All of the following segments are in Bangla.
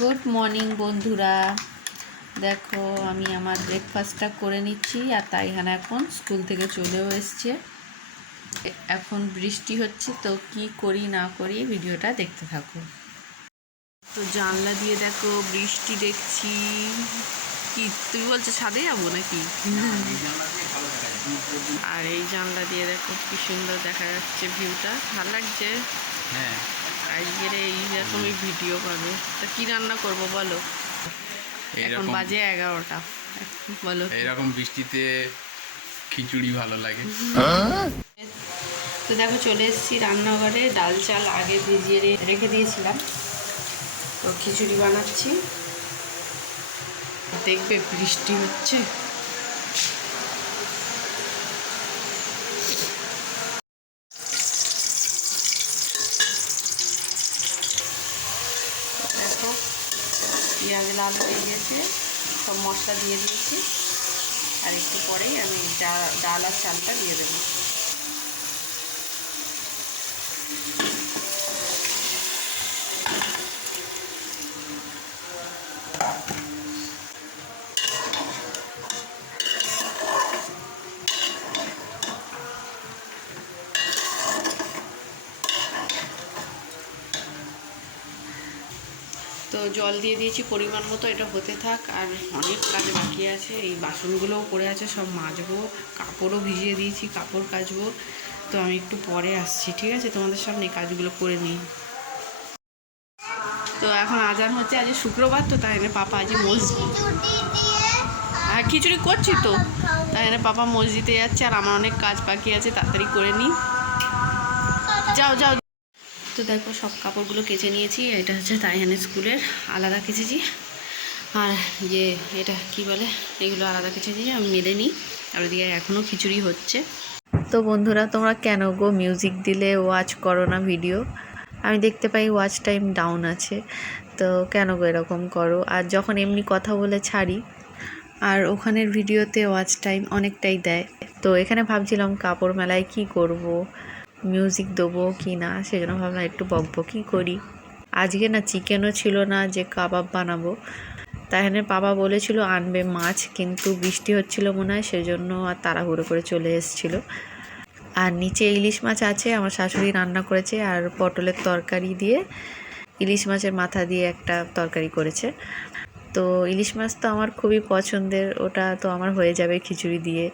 গুড মর্নিং বন্ধুরা। দেখো, আমি আমার ব্রেকফাস্টটা করে নিচ্ছি, আর তাইহানা এখন স্কুল থেকে চলেও এসছে। এখন বৃষ্টি হচ্ছে, তো কি করি, না করি, ভিডিওটা দেখতে থাকো। তো জানলা দিয়ে দেখো, বৃষ্টি দেখছি। কি, তুমি বলছো ছাদে যাব নাকি? আর এই জানলা দিয়ে দেখো, কি সুন্দর দেখা যাচ্ছে ভিউটা। ভালো লাগছে? হ্যাঁ। আজকের এইরকমই ভিডিও পাবে তা কি রান্না করব বলো? এখন বাজে এগারোটা বলো এইরকম বৃষ্টিতে খিচুড়ি ভালো লাগে। তো দেখো চলে এসেছি রান্নাঘরে ডাল চাল আগে ভিজিয়ে রেখে দিয়েছিলাম। তো খিচুড়ি বানাচ্ছি। দেখবে বৃষ্টি হচ্ছে। গেছে সব মশলা দিয়ে দিয়েছি। আর একটু পরেই আমি ডাল আর চালটা দিয়ে দেবো তো জল দিয়ে দিয়েছি, পরিমাণ মতো এটা হতে থাক। আর অনেক কাজ বাকি আছে, এই বাসনগুলোও পড়ে আছে, সব মাজবো, কাপড়ও ভিজিয়ে দিয়েছি, কাপড় কাচবো। তো আমি একটু পরে আসছি, ঠিক আছে? তোমাদের সামনে কাজগুলো করে নিই। তো এখন আজান হচ্ছে আজ শুক্রবার তো, তাই না? পাপা আজ মসজিদ। হ্যাঁ খিচুড়ি করছি তো, তাই না? পাপা মসজিদে যাচ্ছে, আর আমার অনেক কাজ বাকি আছে, তাড়াতাড়ি করে নিই। যাও যাও তো দেখো সব কাপড়গুলো কেচে নিয়েছি, এটা হচ্ছে তাইহানের স্কুলের আলাদা কেচেছি আর যে এটা কি বলে, এগুলো আলাদা কেচেছি আমি মেলে নিই। আর ওদিকে এখনও খিচুড়ি হচ্ছে। তো বন্ধুরা, তোমরা কেন গো মিউজিক দিলে ওয়াচ করো না ভিডিও আমি দেখতে পাই ওয়াচ টাইম ডাউন আছে। তো কেন গো এরকম করো? আর যখন এমনি কথা বলে ছাড়ি, আর ওখানের ভিডিওতে ওয়াচ টাইম অনেকটাই দেয়। তো এখানে ভাবছিলাম কাপড় মেলায় কি করব? মিউজিক দেবো কি না, সেজন্য ভাবলাম একটু বকবকি করি। আজকে না চিকেনও ছিল না যে কাবাব বানাবো। তাহলে বাবা বলেছিল আনবে মাছ, কিন্তু বৃষ্টি হচ্ছিল মনে হয়, সেজন্য আর তাড়াহুড়ো করে চলে এসেছিল। আর নিচে ইলিশ মাছ আছে, আমার শাশুড়ি রান্না করেছে, আর পটলের তরকারি দিয়ে ইলিশ মাছের মাথা দিয়ে একটা তরকারি করেছে। তো ইলিশ মাছ তো আমার খুবই পছন্দের, ওটা তো আমার হয়ে যাবে খিচুড়ি দিয়ে।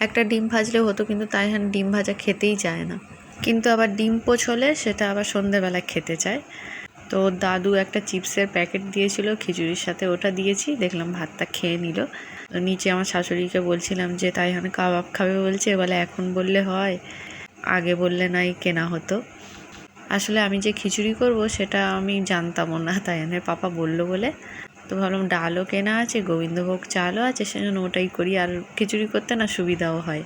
একটা ডিম ভাজলে হতো, কিন্তু তাই এখন ডিম ভাজা খেতেই চায় না। কিন্তু আবার ডিম পোচ হলে সেটা আবার সন্ধেবেলা খেতে চায়। তো দাদু একটা চিপসের প্যাকেট দিয়েছিল, খিচুড়ির সাথে ওটা দিয়েছি, দেখলাম ভাতটা খেয়ে নিল। নিচে আমার শাশুড়িকে বলছিলাম যে, তাই এখন কাবাব খাবে বলছে। বলে, এখন বললে হয়। আগে বললে নাই, কেনা হতো। আসলে আমি যে খিচুড়ি করব সেটা আমি জানতামও না, তাই এনে পাপা বলল বলে। তো ভাবলাম ডালও কেনা আছে, গোবিন্দভোগ চালও আছে, সেজন্য ওটাই করি, আর খিচুড়ি করতে না সুবিধাও হয়।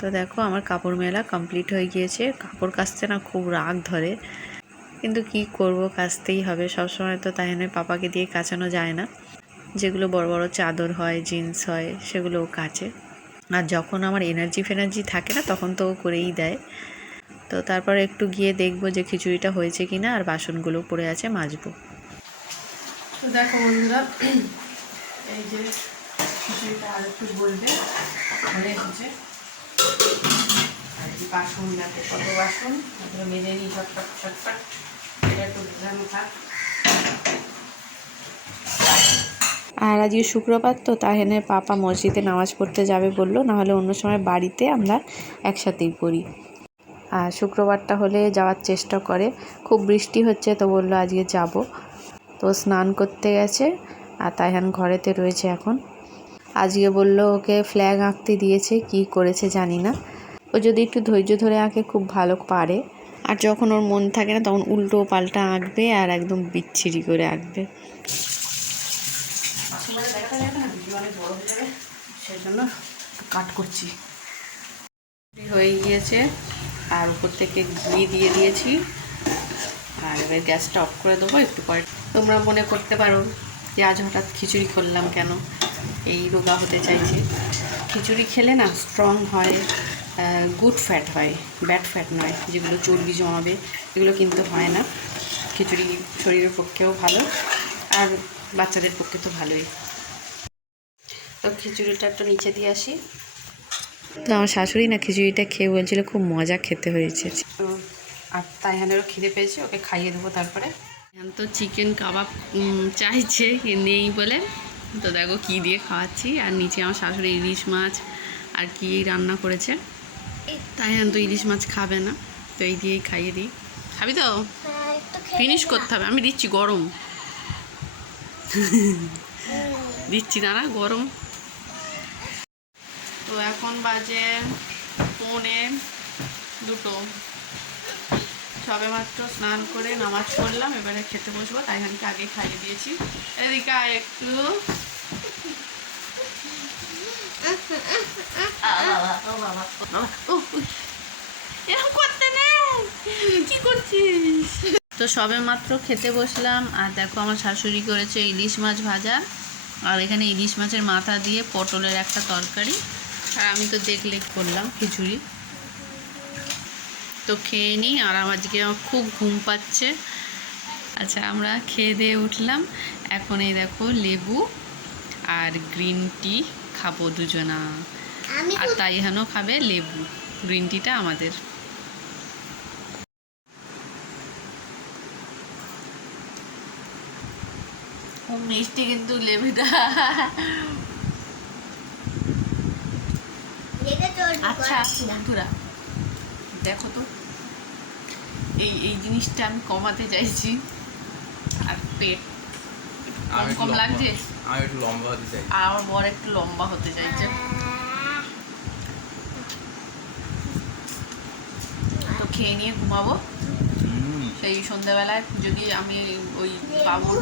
তো দেখো আমার কাপড় মেলা কমপ্লিট হয়ে গিয়েছে, কাপড় কাচতে না খুব রাগ ধরে। কিন্তু কি করব, কাচতেই হবে, সবসময় তো তাই নয়, পাপাকে দিয়ে কাচানো যায় না। যেগুলো বড় বড় চাদর হয়, জিন্স হয় সেগুলোও কাচে। আর যখন আমার এনার্জি ফেনার্জি থাকে না, তখন তো ও করেই দেয়। তো তারপর একটু গিয়ে দেখব যে খিচুড়িটা হয়েছে কি না আর বাসনগুলো পড়ে আছে মাজবো। দেখো বন্ধুরা, এই যে আর একটু বলবে আর বাসন কত বাসন মেজে নিই ঝটপট ঝটপট। এটা একটু থাক। আর আজকে শুক্রবার তো তাহেনে পাপা মসজিদে নামাজ পড়তে যাবে বলল, নাহলে অন্য সময় বাড়িতে আমরা একসাথেই পড়ি। আর শুক্রবারটা হলে যাওয়ার চেষ্টা করে। খুব বৃষ্টি হচ্ছে, তো বলল আজকে যাব। তো স্নান করতে গেছে আর তাইহান ঘরেতে রয়েছে এখন। আজকে বলল ওকে ফ্ল্যাগ আঁকতে দিয়েছে, কি করেছে জানি না। ও যদি একটু ধৈর্য ধরে আঁকে, খুব ভালো পারে। আর যখন ওর মন থাকে না, তখন উল্টো পাল্টা আঁকবে আর একদম বিচ্ছিরি করে আঁকবে। কাট করছি হয়ে গিয়েছে। আর উপর থেকে ঘি দিয়ে দিয়েছি। আর এবার গ্যাসটা অফ করে দেবো একটু পরে। তোমরা মনে করতে পারো যে আজ হঠাৎ খিচুড়ি করলাম কেন? এই রোগা হতে চাইছে। খিচুড়ি খেলে না স্ট্রং হয় গুড ফ্যাট হয় ব্যাড ফ্যাট নয় যেগুলো চর্বি জমাবে এগুলো কিন্তু হয় না। খিচুড়ি শরীরের পক্ষেও ভালো আর বাচ্চাদের পক্ষে তো ভালোই। তো খিচুড়িটা একটু নিচে দিয়ে আসি। তো আমার শাশুড়ি না খিচুড়িটা খেয়ে বলছিল খুব মজা খেতে হয়েছে। তো আর তাইহানেরও খিদে পেয়েছে, ওকে খাইয়ে দেবো তারপরে। তো চিকেন কাবাব চাইছে নেই বলে। তো দেখো কি দিয়ে খাওয়াচ্ছি, আর নিচে আমার শাশুড়ি ইলিশ মাছ আর কি রান্না করেছে। তাই তো ইলিশ মাছ খাবে না, তো এই দিয়েই খাইয়ে দিই। খাবি তো? ফিনিশ করতে হবে, আমি দিচ্ছি গরম। দিচ্ছি না, গরম। তো এখন বাজে পৌনে দুটো। সবে মাত্র স্নান করে নামাজ পড়লাম, এবারে খেতে বসবো, তাই হানকে আগে খাইয়ে দিয়েছি। এদিকে একটু। তো সবে মাত্র খেতে বসলাম, আর দেখো আমার শাশুড়ি করেছে ইলিশ মাছ ভাজা, আর এখানে ইলিশ মাছের মাথা দিয়ে পটলের একটা তরকারি। আর আমি তো দেখলে করলাম খিচুড়ি। তো খেয়ে নিই আর আমার আজকে আমার খুব ঘুম পাচ্ছে। আচ্ছা আমরা খেয়ে দিয়ে উঠলাম। এখন এই দেখো লেবু আর গ্রিন টি খাব দুজনা। আর তাই হেনও খাবে লেবু গ্রিন টিটা আমাদের। মিষ্টি কিন্তু লেবুটা। আচ্ছা বন্ধুরা। দেখো তো। এই এই জিনিসটা আমি কমাতে চাইছি। আর পেট। কম কম লাগছে? আমি একটু লম্বা হতে চাই। আর আমার বর একটু লম্বা হতে চাইছে। তো খেয়ে নিয়ে ঘুমাবো। সেই সন্ধ্যাবেলায় যদি আমি ওই বাবুর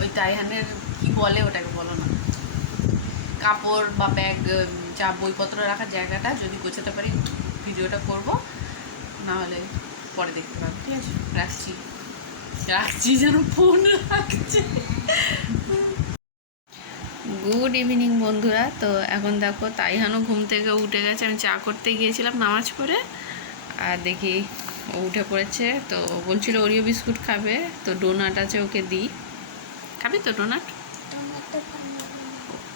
ওই তাইহানের কি বলে ওটাকে বলো না। কাপড় বা ব্যাগ যা বইপত্র রাখার জায়গাটা যদি গোছাতে পারি ভিডিওটা করব না হলে পরে দেখতে পাবো। ঠিক আছে? রাখছি। রাখছি যেন ফোন রাখছে গুড ইভিনিং বন্ধুরা। তো এখন দেখো তাইহানও ঘুম থেকে উঠে গেছে। আমি চা করতে গিয়েছিলাম নামাজ পড়ে আর দেখি ও উঠে পড়েছে। তো বলছিল ওরিও বিস্কুট খাবে তো ডোনাট আছে ওকে দিই। খাবি তো ডোনাট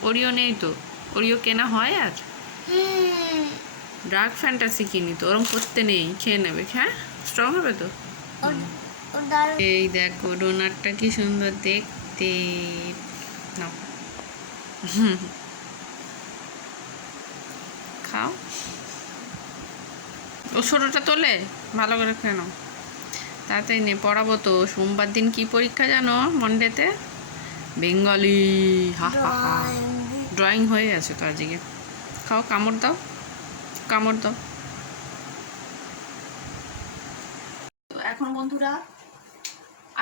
ওরিও নেই তো। ওরিও কেনা হয় আর? ডার্ক ফ্যান্টাসি কিনি তো ওরম করতে নেই খেয়ে নেবে হ্যাঁ? স্ট্রং হবে তো? এই দেখো ডোনাটটা কি সুন্দর দেখতে। নাও। খাও। ও ছোটোটা তোলে? ভালো করে খেয়ে নাও। তাড়াতাড়ি নে পড়াবো তো। সোমবার দিন কি পরীক্ষা জানো মন্ডেতে বেঙ্গলি হা হা হা। ড্রয়িং হয়ে গেছে তো আজকে। খাও কামড় দাও। কামড় দাও। তো এখন বন্ধুরা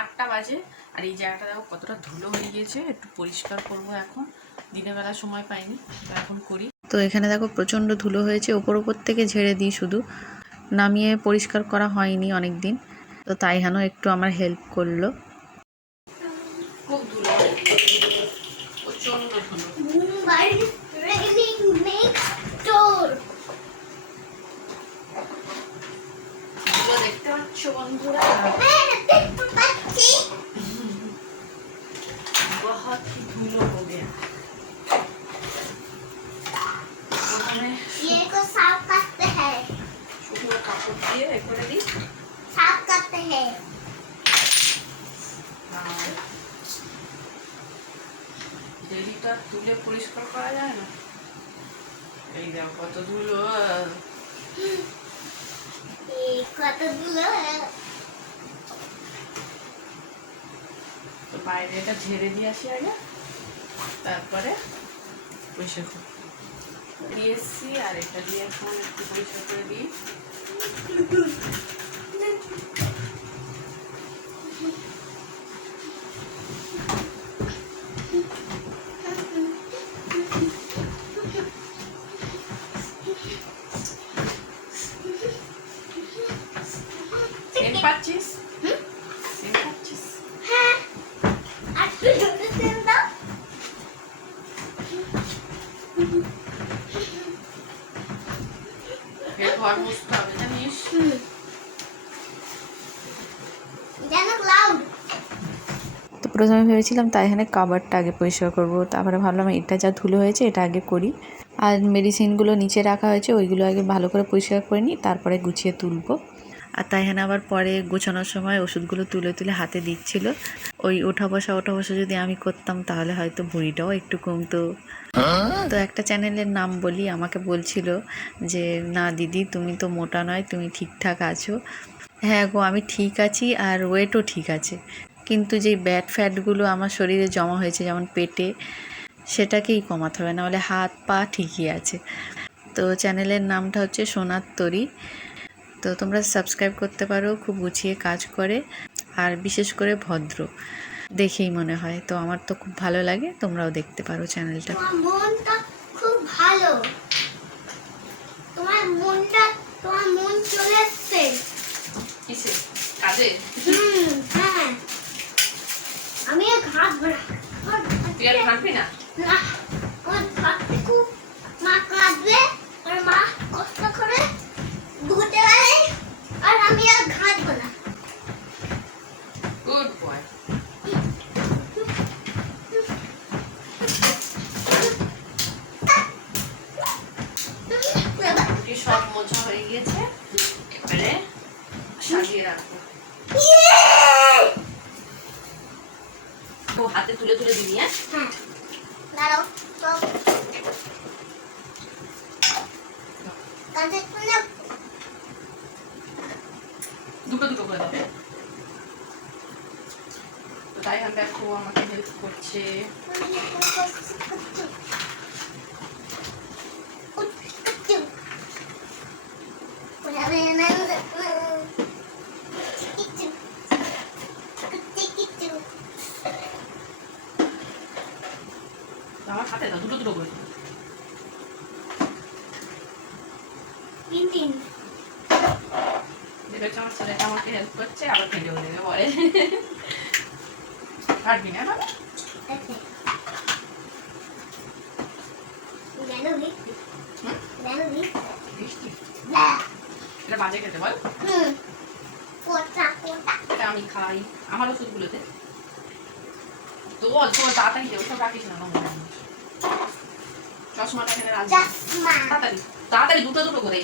আটটা বাজে আর এই জায়গাটা দেখো কতটা ধুলো হয়ে গিয়েছে একটু পরিষ্কার করব এখন। দিনের বেলা সময় পাইনি তো এখন করি। তো এখানে দেখো প্রচণ্ড ধুলো হয়েছে ওপর ওপর থেকে ঝেড়ে দিই শুধু। নামিয়ে পরিষ্কার করা হয়নি অনেক দিন তো তাই হেন একটু আমার হেল্প করল। খুব ধুলো প্রচণ্ড ধুলো। দেখতে পাচ্ছ বন্ধুরা পাচ্ছি बहुत ही धूलो हो गया প্রথমে ये को साफ करते हैं শুকনো কাপড় দিয়ে এ করে দিই साफ करते हैं আর ডেলিটা তুলে পরিষ্কার করা যায় না এই দেখো কত ধুলো ये কতগুলো তো বাইরে এটা ঝেড়ে দিয়ে আসি আগে, তারপরে পরিষ্কার করব দিয়ে এসছি আর এটা দিয়ে এখন একটু পরিষ্কার করে দিই সেন্ট পাচ্ছিস সেন্ট পাচ্ছিস হ্যাঁ আর তুই ঢুকে দেন দাও ফের ঘর মুছতে হবে জানিস তো প্রথমে ভেবেছিলাম তাই এখানে কাবারটা আগে পরিষ্কার করব তারপরে ভাবলাম এটা যা ধুলো হয়েছে এটা আগে করি। আর মেডিসিনগুলো নিচে রাখা হয়েছে ওইগুলো আগে ভালো করে পরিষ্কার করে নিই তারপরে গুছিয়ে তুলবো। আর তাই এখানে আবার পরে গোছানোর সময় ওষুধগুলো তুলে তুলে হাতে দিচ্ছিল। ওই ওঠা বসা ওঠা বসা যদি আমি করতাম তাহলে হয়তো ভুঁড়িটাও একটু কমতো। তো একটা চ্যানেলের নাম বলি, আমাকে বলছিল যে, না দিদি, তুমি তো মোটা নয়, তুমি ঠিকঠাক আছো। হ্যাঁ গো, আমি ঠিক আছি আর ওয়েটও ঠিক আছে। কিন্তু যেই ব্যাড ফ্যাটগুলো আমার শরীরে জমা হয়েছে, যেমন পেটে, সেটাকেই কমাতে হবে, নাহলে হাত পা ঠিকই আছে। তো চ্যানেলের নামটা হচ্ছে সোনার তরি। তো তোমরা সাবস্ক্রাইব করতে পারো খুব গুছিয়ে কাজ করে। আর বিশেষ করে ভদ্র দেখেই মনে হয়। তো আমার তো খুব ভালো লাগে তোমরাও দেখতে পারো চ্যানেলটা মনটা খুব ভালো। তোমার মনটা তোমার মন চলে এসছে। কাজে হুম হ্যাঁ আমি আর ঘাটবো না আমার তুই আর খাবি না না আমার ঘাটতে খুব মা কাঁদবে আর মা কষ্ট করে ধুতে পারে আর আমি আর ঘাটবো না গুড বয় কি হয়ে গিয়েছে। এবারে সাজিয়ে রাখব। ও হাতে তুলে তুলে দিবি হ্যাঁ? হ্যাঁ দাঁড়াও দুটো দুটো করে দেবে তো তাই আমি দেখো আমাকে হেল্প করছে তো আমার হাতে দাও দুটো দুটো করে দেবে দেখেছ আমার ছেলেটা আমাকে হেল্প করছে আবার ফেলেও দেবে পরে কাটবি না এবার? জানবি বৃষ্টি না এটা বাজে খেতে বল। এটা আমি খাই আমার ওষুধগুলোতে তো তোর তাড়াতাড়ি দে ওসব রাখিস না চশমাটা এখানে রাখবি তাড়াতাড়ি তাড়াতাড়ি দুটো দুটো করে।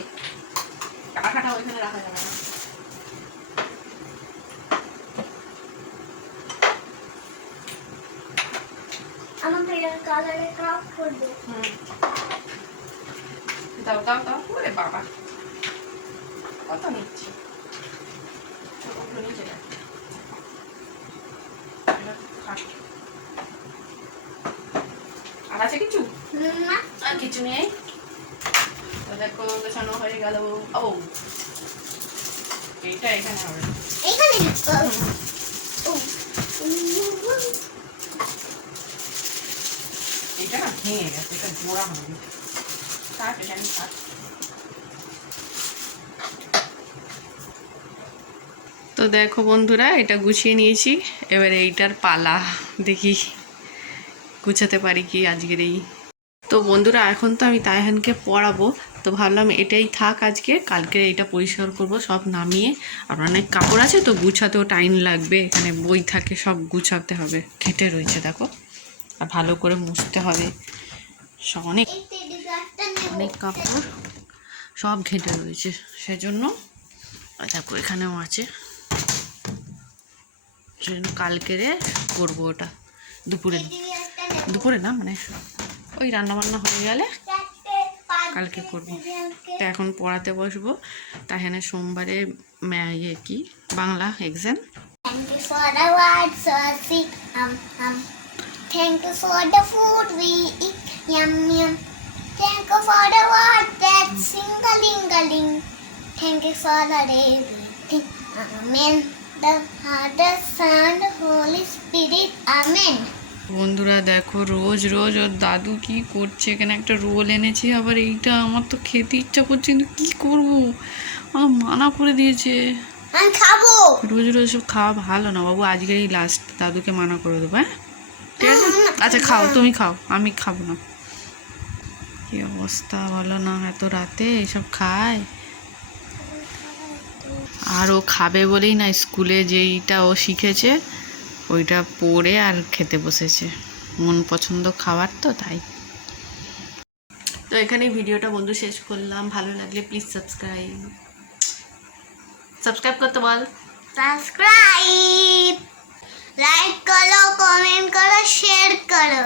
টাকাটা ওইখানে রাখা যাবে না। ফেভারিট কালারে ক্রাফট করব হুম। দাও দাও দাও ওরে বাবা। কত নিচ্ছি ওগুলো নিচে। এটা। আর আছে কিছু না আর কিছু নেই দেখো গোছানো হয়ে গেল ও এইটা এখানে হবে এখানে এইটা না ভেঙে গেছে এটা জোড়া হবে কাট এখানে কাট তো দেখো বন্ধুরা, এটা গুছিয়ে নিয়েছি। এবারে এইটার পালা দেখি গুছাতে পারি কি আজকের এই। তো বন্ধুরা, এখন তো আমি তাইহানকে পড়াবো, তো ভাবলাম এটাই থাক আজকে, কালকে এইটা পরিষ্কার করব, সব নামিয়ে। আর অনেক কাপড় আছে, তো গুছাতেও টাইম লাগবে, এখানে বই থাকে, সব গুছাতে হবে। ঘেটে রয়েছে, দেখো। আর ভালো করে মুছতে হবে। সব অনেক অনেক কাপড় সব ঘেঁটে রয়েছে, সেজন্য দেখো এখানেও আছে। সেজন্য কালকেরে করব ওটা দুপুরে দুপুরে না মানে ওই রান্না বান্না হয়ে গেলে কালকে করব তো এখন পড়াতে বসবো তাহলে সোমবারে ইয়ে কি Bangla exam Thank you for the um, um. Food we eat, yum, yum. Thank you for the word that sing a ling a ling. Thank you for the everything, amen. The Father, Son, Holy Spirit, amen. বন্ধুরা দেখো রোজ রোজ ওর দাদু কি করছে? এখানে একটা রোল এনেছে আবার এইটা আমার তো খেতে ইচ্ছা করছে কিন্তু কি করব? আমার মানা করে দিয়েছে। আমি খাব। রোজ রোজ সব খাওয়া ভালো না বাবু আজকে এই লাস্ট দাদুকে মানা করে দেবো হ্যাঁ? ঠিক আছে? আচ্ছা খাও তুমি খাও আমি খাব না। কি অবস্থা বলো না এত রাতে এইসব খায়? আর ও খাবে বলেই না, স্কুলে যেইটা ও শিখেছে, ওইটা পরে আর খেতে বসেছে। মন পছন্দ খাবার তো, তাই। তো এখানে ভিডিওটা বন্ধু শেষ করলাম। ভালো লাগলে প্লিজ সাবস্ক্রাইব সাবস্ক্রাইব করতে বল। সাবস্ক্রাইব লাইক করো কমেন্ট করো শেয়ার করো।